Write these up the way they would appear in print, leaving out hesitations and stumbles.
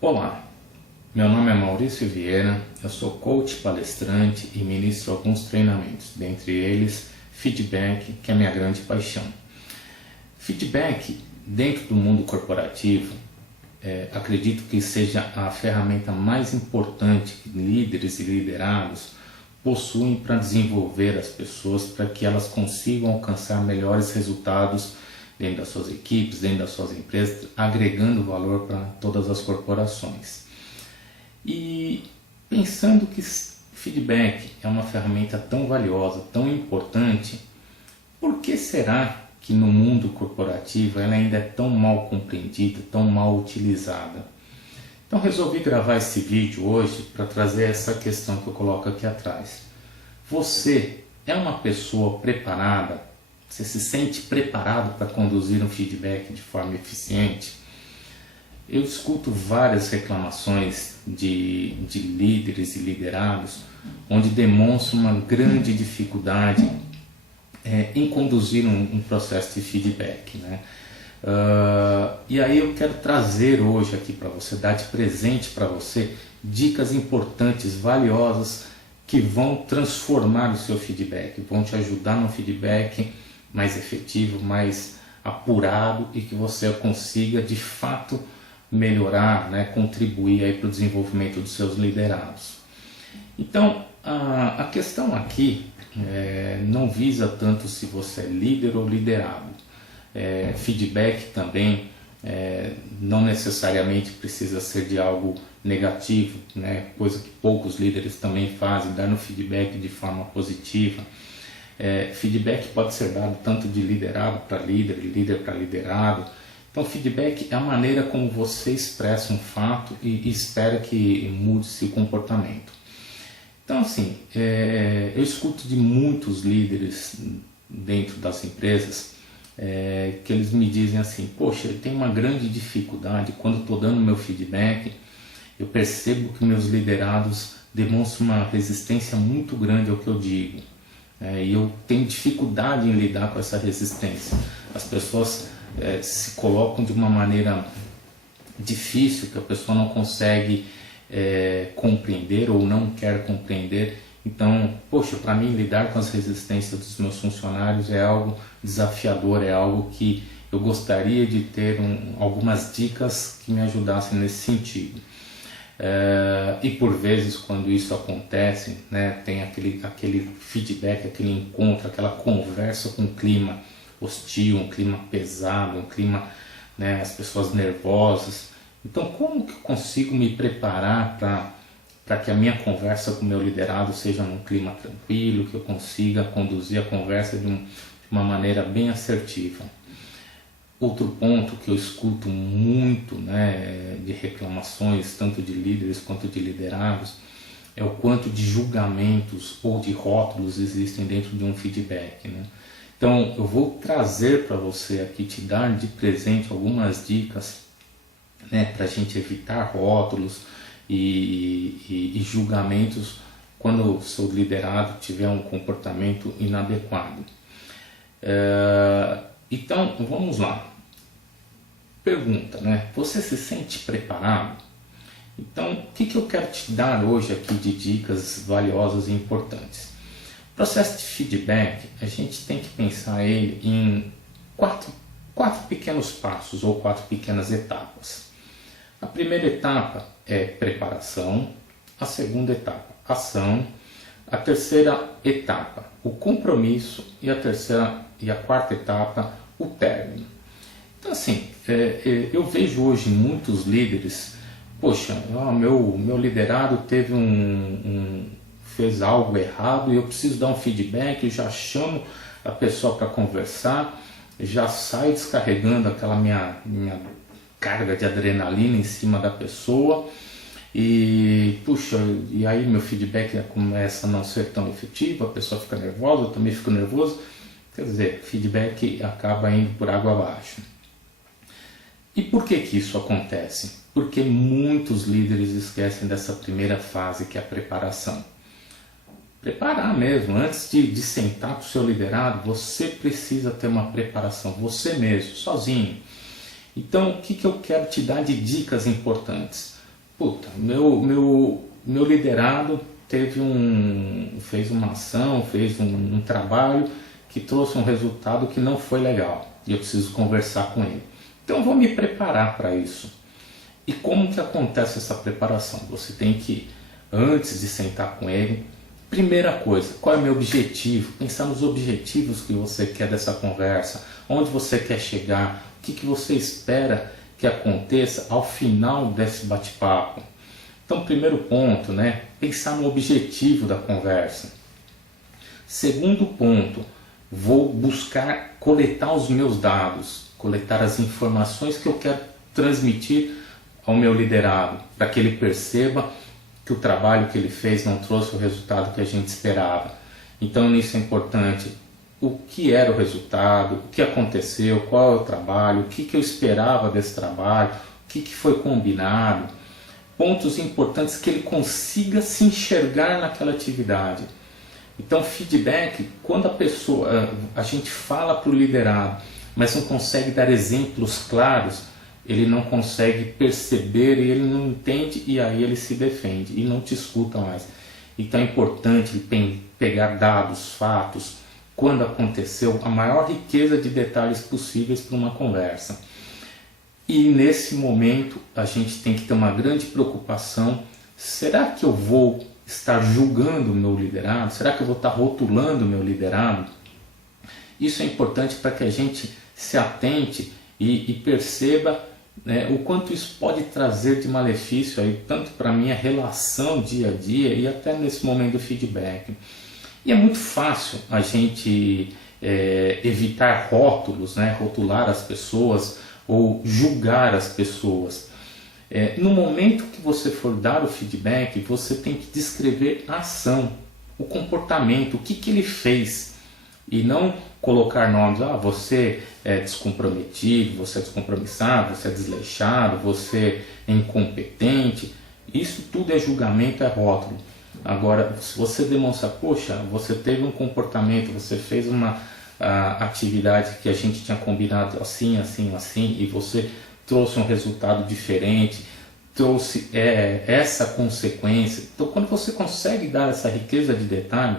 Olá, meu nome é Maurício Vieira, eu sou coach, palestrante e ministro alguns treinamentos, dentre eles feedback, que é minha grande paixão. Feedback dentro do mundo corporativo, acredito que seja a ferramenta mais importante que líderes e liderados possuem para desenvolver as pessoas, para que elas consigam alcançar melhores resultados dentro das suas equipes, dentro das suas empresas, agregando valor para todas as corporações. E pensando que feedback é uma ferramenta tão valiosa, tão importante, por que será que no mundo corporativo ela ainda é tão mal compreendida, tão mal utilizada? Então resolvi gravar esse vídeo hoje para trazer essa questão que eu coloco aqui atrás. Você é uma pessoa preparada? Você se sente preparado para conduzir um feedback de forma eficiente? Eu escuto várias reclamações de líderes e liderados onde demonstram uma grande dificuldade em conduzir um processo de feedback, né? E aí eu quero trazer hoje aqui para você, dar de presente para você, dicas importantes, valiosas, que vão transformar o seu feedback, vão te ajudar no feedback mais efetivo, mais apurado e que você consiga de fato melhorar, né, contribuir para o desenvolvimento dos seus liderados. Então a questão aqui não visa tanto se você é líder ou liderado. Feedback também não necessariamente precisa ser de algo negativo, né, coisa que poucos líderes também fazem, dar no feedback de forma positiva. Feedback pode ser dado tanto de liderado para líder, líder para liderado. Então feedback é a maneira como você expressa um fato e espera que mude seu comportamento. Então assim, eu escuto de muitos líderes dentro das empresas que eles me dizem assim: poxa, eu tenho uma grande dificuldade quando estou dando meu feedback, eu percebo que meus liderados demonstram uma resistência muito grande ao que eu digo. E eu tenho dificuldade em lidar com essa resistência. As pessoas se colocam de uma maneira difícil, que a pessoa não consegue compreender ou não quer compreender. Então, poxa, para mim lidar com as resistências dos meus funcionários é algo desafiador, é algo que eu gostaria de ter algumas dicas que me ajudassem nesse sentido. E por vezes quando isso acontece, né, tem aquele feedback, aquele encontro, aquela conversa com um clima hostil, um clima pesado, um clima, né, as pessoas nervosas. Então como que eu consigo me preparar para que a minha conversa com o meu liderado seja num clima tranquilo, que eu consiga conduzir a conversa de uma maneira bem assertiva? Outro ponto que eu escuto muito, né, de reclamações, tanto de líderes quanto de liderados, é o quanto de julgamentos ou de rótulos existem dentro de um feedback, né? Então eu vou trazer para você aqui, te dar de presente algumas dicas, né, para a gente evitar rótulos e julgamentos quando o seu liderado tiver um comportamento inadequado. Então vamos lá. Pergunta, né? Você se sente preparado? Então o que eu quero te dar hoje aqui de dicas valiosas e importantes? O processo de feedback, a gente tem que pensar ele em quatro pequenos passos ou 4 pequenas etapas. A primeira etapa é preparação, a segunda etapa, ação, a terceira etapa, o compromisso, e a quarta etapa, o término. Então assim, eu vejo hoje muitos líderes, poxa, meu liderado fez algo errado e eu preciso dar um feedback, eu já chamo a pessoa para conversar, já saio descarregando aquela minha carga de adrenalina em cima da pessoa e aí meu feedback começa a não ser tão efetivo, a pessoa fica nervosa, eu também fico nervoso. Quer dizer, feedback acaba indo por água abaixo. E por que isso acontece? Porque muitos líderes esquecem dessa primeira fase, que é a preparação. Preparar mesmo, antes de sentar para o seu liderado, você precisa ter uma preparação, você mesmo, sozinho. Então, o que eu quero te dar de dicas importantes? puta, meu liderado fez uma ação, fez um trabalho que trouxe um resultado que não foi legal e eu preciso conversar com ele. Então eu vou me preparar para isso. E como que acontece essa preparação? Você tem que, antes de sentar com ele, primeira coisa, qual é o meu objetivo? Pensar nos objetivos que você quer dessa conversa, onde você quer chegar, o que você espera que aconteça ao final desse bate-papo. Então, primeiro ponto, né? Pensar no objetivo da conversa. Segundo ponto, vou buscar coletar os meus dados, coletar as informações que eu quero transmitir ao meu liderado, para que ele perceba que o trabalho que ele fez não trouxe o resultado que a gente esperava. Então, nisso é importante o que era o resultado, o que aconteceu, qual é o trabalho, o que eu esperava desse trabalho, o que foi combinado. Pontos importantes que ele consiga se enxergar naquela atividade. Então, feedback, quando a gente fala para o liderado, mas não consegue dar exemplos claros, ele não consegue perceber e ele não entende e aí ele se defende e não te escuta mais. Então é importante pegar dados, fatos, quando aconteceu, a maior riqueza de detalhes possíveis para uma conversa. E nesse momento a gente tem que ter uma grande preocupação: será que eu vou estar julgando o meu liderado? Será que eu vou estar rotulando o meu liderado? Isso é importante para que a gente se atente e perceba, né, o quanto isso pode trazer de malefício aí, tanto para a minha relação dia a dia e até nesse momento do feedback. E é muito fácil a gente evitar rótulos, né, rotular as pessoas ou julgar as pessoas. No momento que você for dar o feedback, você tem que descrever a ação, o comportamento, o que ele fez, e não colocar nomes: você é descomprometido, você é descompromissado, você é desleixado, você é incompetente. Isso tudo é julgamento, é rótulo. Agora, se você demonstrar: poxa, você teve um comportamento, você fez uma atividade que a gente tinha combinado assim, assim, assim, e você trouxe um resultado diferente, trouxe essa consequência. Então, quando você consegue dar essa riqueza de detalhe,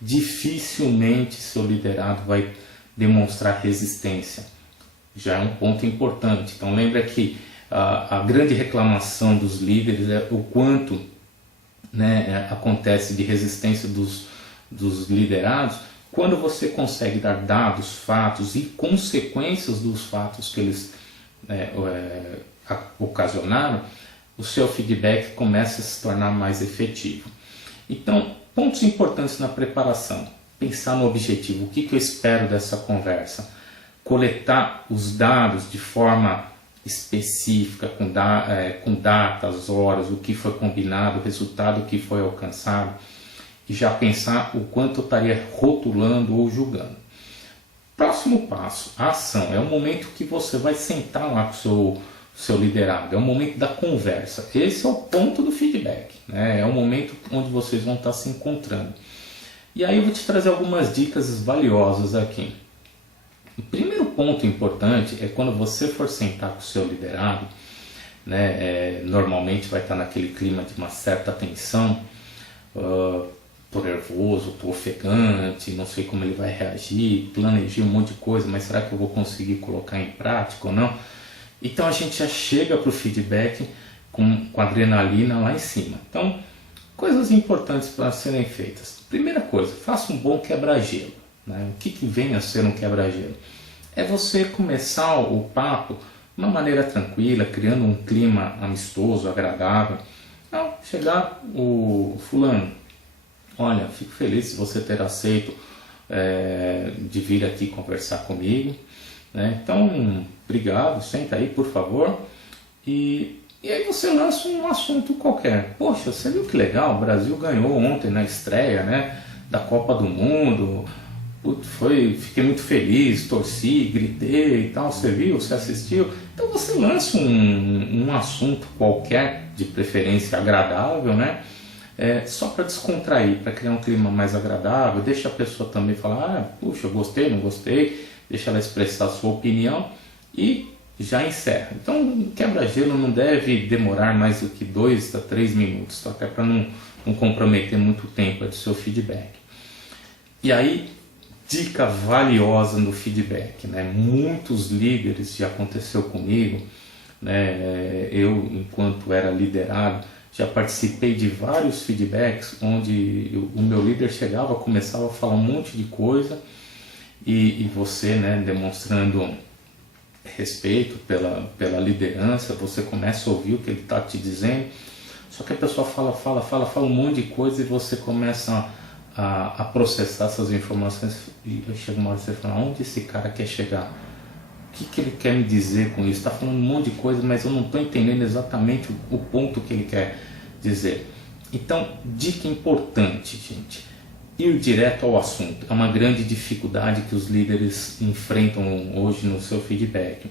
dificilmente seu liderado vai demonstrar resistência. Já é um ponto importante. Então lembra que a grande reclamação dos líderes é o quanto, né, acontece de resistência dos liderados. Quando você consegue dar dados, fatos e consequências dos fatos que eles ocasionaram, o seu feedback começa a se tornar mais efetivo. Então, pontos importantes na preparação: pensar no objetivo, o que eu espero dessa conversa, coletar os dados de forma específica, com datas, horas, o que foi combinado, o resultado que foi alcançado, e já pensar o quanto eu estaria rotulando ou julgando. Próximo passo, a ação. É o momento que você vai sentar lá com o seu liderado, é o momento da conversa. Esse é o ponto do feedback, né? É o momento onde vocês vão estar se encontrando. E aí eu vou te trazer algumas dicas valiosas aqui. O primeiro ponto importante é quando você for sentar com o seu liderado, né? Normalmente vai estar naquele clima de uma certa tensão. Tô nervoso, tô ofegante, não sei como ele vai reagir, planejei um monte de coisa, mas será que eu vou conseguir colocar em prática ou não? Então a gente já chega para o feedback com adrenalina lá em cima. Então, coisas importantes para serem feitas. Primeira coisa, faça um bom quebra-gelo, né? O que vem a ser um quebra-gelo? É você começar o papo de uma maneira tranquila, criando um clima amistoso, agradável. Então, chegar o fulano: olha, fico feliz de você ter aceito de vir aqui conversar comigo, né? Então, obrigado, senta aí, por favor. E aí você lança um assunto qualquer. Poxa, você viu que legal, o Brasil ganhou ontem na estreia, né, da Copa do Mundo. Putz, fiquei muito feliz, torci, gritei e tal. Você viu, você assistiu? Então você lança um assunto qualquer, de preferência agradável, né? Só para descontrair, para criar um clima mais agradável. Deixa a pessoa também falar: puxa, gostei, não gostei. Deixa ela expressar a sua opinião e já encerra. Então, um quebra-gelo não deve demorar mais do que 2 a 3 minutos, até para não comprometer muito tempo do seu feedback. E aí, dica valiosa no feedback, né? Muitos líderes, já aconteceu comigo, né? Eu, enquanto era liderado, já participei de vários feedbacks onde o meu líder chegava, começava a falar um monte de coisa e você, né, demonstrando respeito pela liderança, você começa a ouvir o que ele está te dizendo, só que a pessoa fala um monte de coisa e você começa a processar essas informações e chega uma hora que você fala, onde esse cara quer chegar? O que ele quer me dizer com isso? Está falando um monte de coisa, mas eu não estou entendendo exatamente o ponto que ele quer dizer. Então, dica importante, gente, ir direto ao assunto. É uma grande dificuldade que os líderes enfrentam hoje no seu feedback.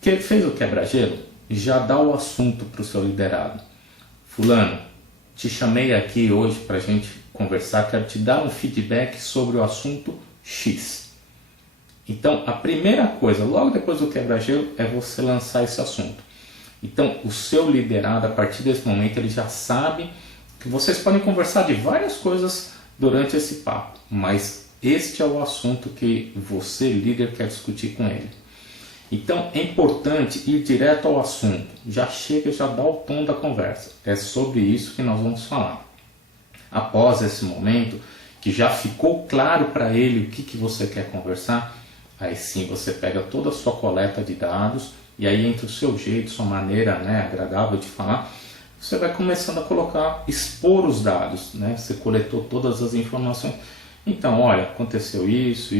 Que fez o quebra-gelo? Já dá o assunto para o seu liderado. Fulano, te chamei aqui hoje para a gente conversar, quero te dar um feedback sobre o assunto X. Então, a primeira coisa, logo depois do quebra-gelo, é você lançar esse assunto. Então, o seu liderado, a partir desse momento, ele já sabe que vocês podem conversar de várias coisas durante esse papo, mas este é o assunto que você, líder, quer discutir com ele. Então, é importante ir direto ao assunto. Já chega, já dá o tom da conversa. É sobre isso que nós vamos falar. Após esse momento, que já ficou claro para ele o que você quer conversar, aí sim você pega toda a sua coleta de dados e aí entre o seu jeito, sua maneira, né, agradável de falar, você vai começando a expor os dados, né? Você coletou todas as informações. Então, olha, aconteceu isso,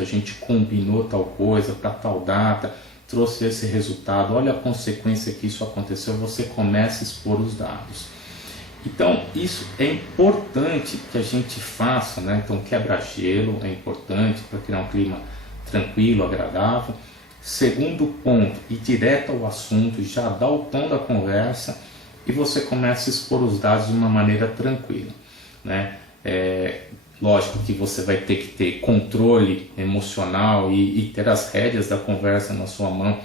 a gente combinou tal coisa para tal data, trouxe esse resultado, olha a consequência que isso aconteceu, você começa a expor os dados. Então, isso é importante que a gente faça, né? Então, quebra-gelo é importante para criar um clima tranquilo, agradável. Segundo ponto, ir direto ao assunto, já dá o tom da conversa e você começa a expor os dados de uma maneira tranquila, né? Lógico que você vai ter que ter controle emocional e ter as rédeas da conversa na sua mão,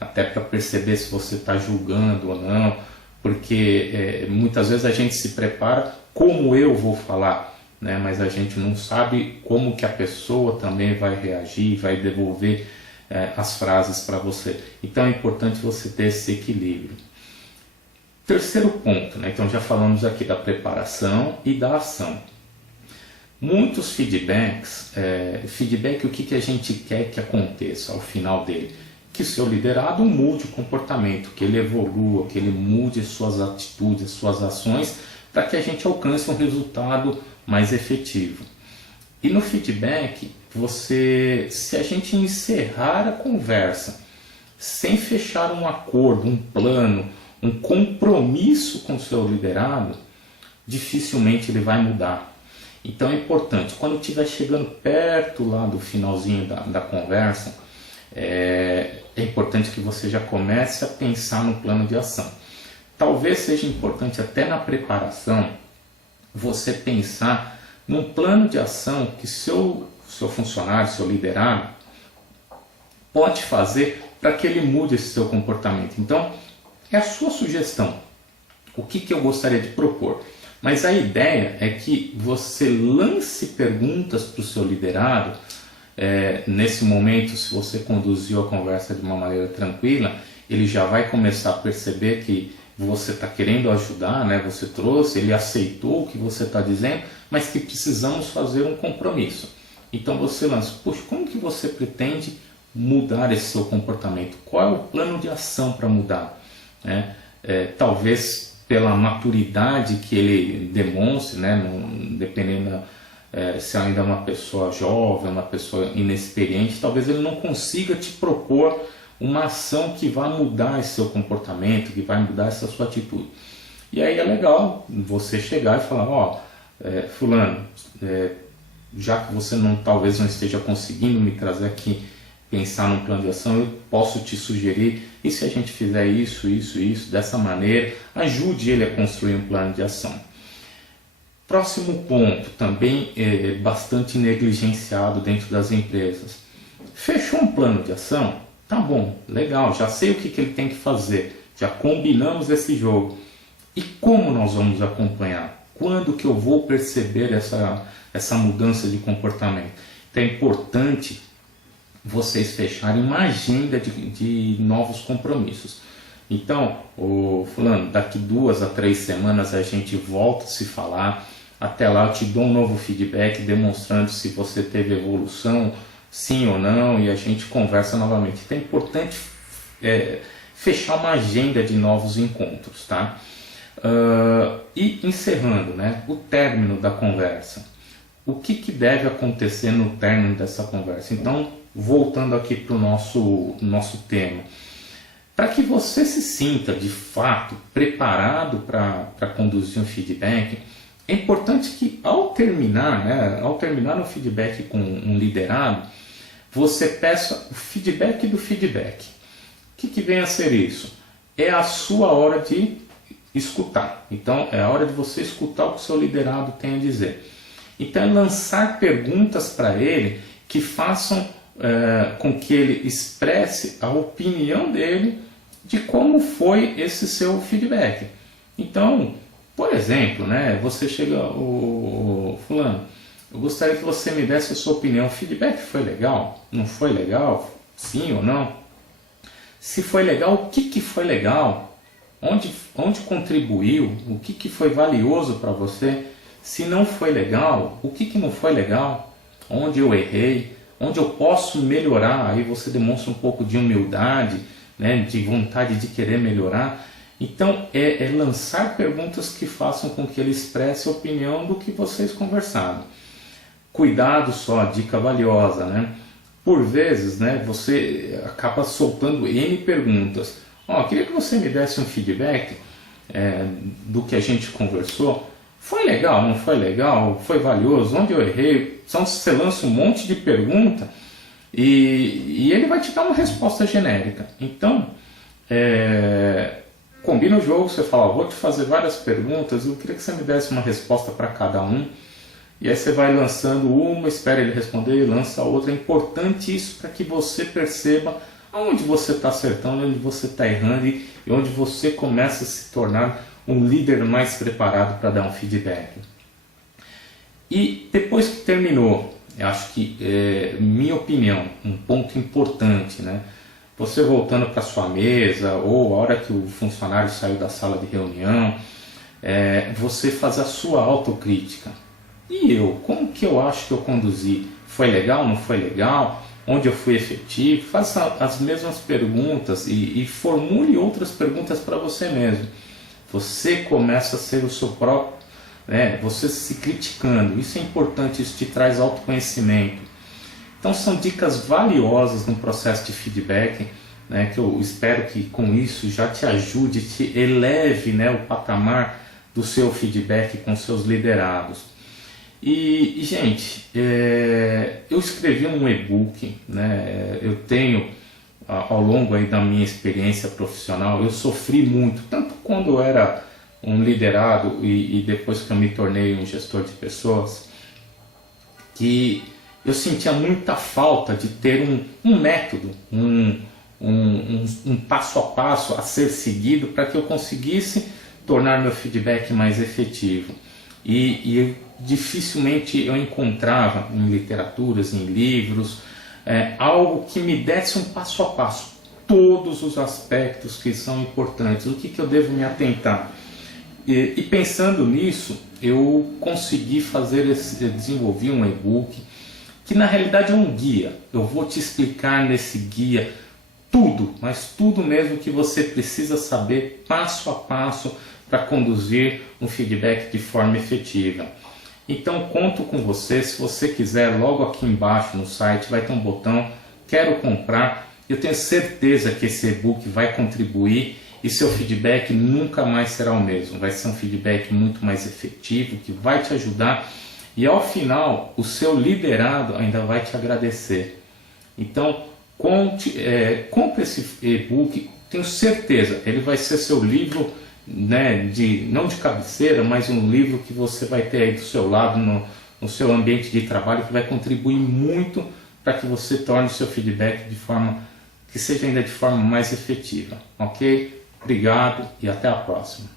até para perceber se você está julgando ou não, porque muitas vezes a gente se prepara como eu vou falar, né? Mas a gente não sabe como que a pessoa também vai reagir, vai devolver as frases para você. Então é importante você ter esse equilíbrio. Terceiro ponto, né? Então já falamos aqui da preparação e da ação. Muitos feedbacks, feedback, o que a gente quer que aconteça ao final dele? Que o seu liderado mude o comportamento, que ele evolua, que ele mude as suas atitudes, as suas ações, para que a gente alcance um resultado mais efetivo. E no feedback, se a gente encerrar a conversa sem fechar um acordo, um plano, um compromisso com o seu liderado, dificilmente ele vai mudar. Então é importante, quando estiver chegando perto lá do finalzinho da conversa, é importante que você já comece a pensar no plano de ação. Talvez seja importante até na preparação você pensar num plano de ação que seu funcionário, seu liderado, pode fazer para que ele mude esse seu comportamento. Então, é a sua sugestão. O que eu gostaria de propor? Mas a ideia é que você lance perguntas para o seu liderado. Nesse momento, se você conduziu a conversa de uma maneira tranquila, ele já vai começar a perceber que você está querendo ajudar, né? Você trouxe, ele aceitou o que você está dizendo, mas que precisamos fazer um compromisso. Então você lança, poxa, como que você pretende mudar esse seu comportamento? Qual é o plano de ação para mudar? Talvez pela maturidade que ele demonstre, né? Dependendo se ainda é uma pessoa jovem, uma pessoa inexperiente, talvez ele não consiga te propor uma ação que vai mudar esse seu comportamento, que vai mudar essa sua atitude. E aí é legal você chegar e falar, fulano, já que você talvez não esteja conseguindo me trazer aqui, pensar num plano de ação, eu posso te sugerir, e se a gente fizer isso, dessa maneira, ajude ele a construir um plano de ação. Próximo ponto, também bastante negligenciado dentro das empresas. Fechou um plano de ação? Tá bom, legal, já sei o que ele tem que fazer, já combinamos esse jogo. E como nós vamos acompanhar? Quando que eu vou perceber essa mudança de comportamento? Então é importante vocês fecharem uma agenda de novos compromissos. Então, fulano, daqui 2 a 3 semanas a gente volta a se falar. Até lá eu te dou um novo feedback demonstrando se você teve evolução, sim ou não, e a gente conversa novamente. Então é importante fechar uma agenda de novos encontros, tá? E encerrando, né, o término da conversa. O que deve acontecer no término dessa conversa? Então, voltando aqui para o nosso tema. Para que você se sinta de fato preparado para conduzir um feedback, é importante que ao terminar o feedback com um liderado, você peça o feedback do feedback. O que vem a ser isso? É a sua hora de escutar. Então é a hora de você escutar o que o seu liderado tem a dizer. Então é lançar perguntas para ele que façam com que ele expresse a opinião dele de como foi esse seu feedback. Então, por exemplo, né, você chega, fulano, eu gostaria que você me desse a sua opinião. O feedback foi legal? Não foi legal? Sim ou não? Se foi legal, o que foi legal? Onde contribuiu? O que foi valioso para você? Se não foi legal, o que não foi legal? Onde eu errei? Onde eu posso melhorar? Aí você demonstra um pouco de humildade, né, de vontade de querer melhorar. Então é lançar perguntas que façam com que ele expresse a opinião do que vocês conversaram. Cuidado só, dica valiosa, né? Por vezes, né, você acaba soltando N perguntas. Queria que você me desse um feedback do que a gente conversou. Foi legal, não foi legal? Foi valioso? Onde eu errei? Então você lança um monte de pergunta e ele vai te dar uma resposta genérica. Então, combina o jogo, você fala, vou te fazer várias perguntas, eu queria que você me desse uma resposta para cada um. E aí você vai lançando uma, espera ele responder e lança a outra. É importante isso para que você perceba onde você está acertando, onde você está errando e onde você começa a se tornar um líder mais preparado para dar um feedback. E depois que terminou, eu acho que, minha opinião, um ponto importante, né? Você voltando para sua mesa ou a hora que o funcionário saiu da sala de reunião, você faz a sua autocrítica. E eu? Como que eu acho que eu conduzi? Foi legal? Não foi legal? Onde eu fui efetivo? Faça as mesmas perguntas e formule outras perguntas para você mesmo. Você começa a ser o seu próprio, você se criticando. Isso é importante, isso te traz autoconhecimento. Então são dicas valiosas no processo de feedback, né, que eu espero que com isso já te ajude, te eleve, né, o patamar do seu feedback com seus liderados. E gente, eu escrevi um e-book, né, eu tenho, ao longo aí da minha experiência profissional, eu sofri muito, tanto quando eu era um liderado e depois que eu me tornei um gestor de pessoas, que eu sentia muita falta de ter um método, um passo a passo a ser seguido para que eu conseguisse tornar meu feedback mais efetivo. E dificilmente eu encontrava em literaturas, em livros, algo que me desse um passo a passo, todos os aspectos que são importantes, o que eu devo me atentar. E pensando nisso, eu consegui desenvolver um e-book que na realidade é um guia. Eu vou te explicar nesse guia tudo, mas tudo mesmo que você precisa saber passo a passo para conduzir um feedback de forma efetiva. Então conto com você, se você quiser, logo aqui embaixo no site vai ter um botão quero comprar. Eu tenho certeza que esse e-book vai contribuir e seu feedback nunca mais será o mesmo. Vai ser um feedback muito mais efetivo, que vai te ajudar e ao final o seu liderado ainda vai te agradecer. Então compre esse e-book, tenho certeza, ele vai ser seu livro, né, não de cabeceira, mas um livro que você vai ter aí do seu lado no seu ambiente de trabalho, que vai contribuir muito para que você torne o seu feedback de forma que seja ainda de forma mais efetiva, ok? Obrigado e até a próxima.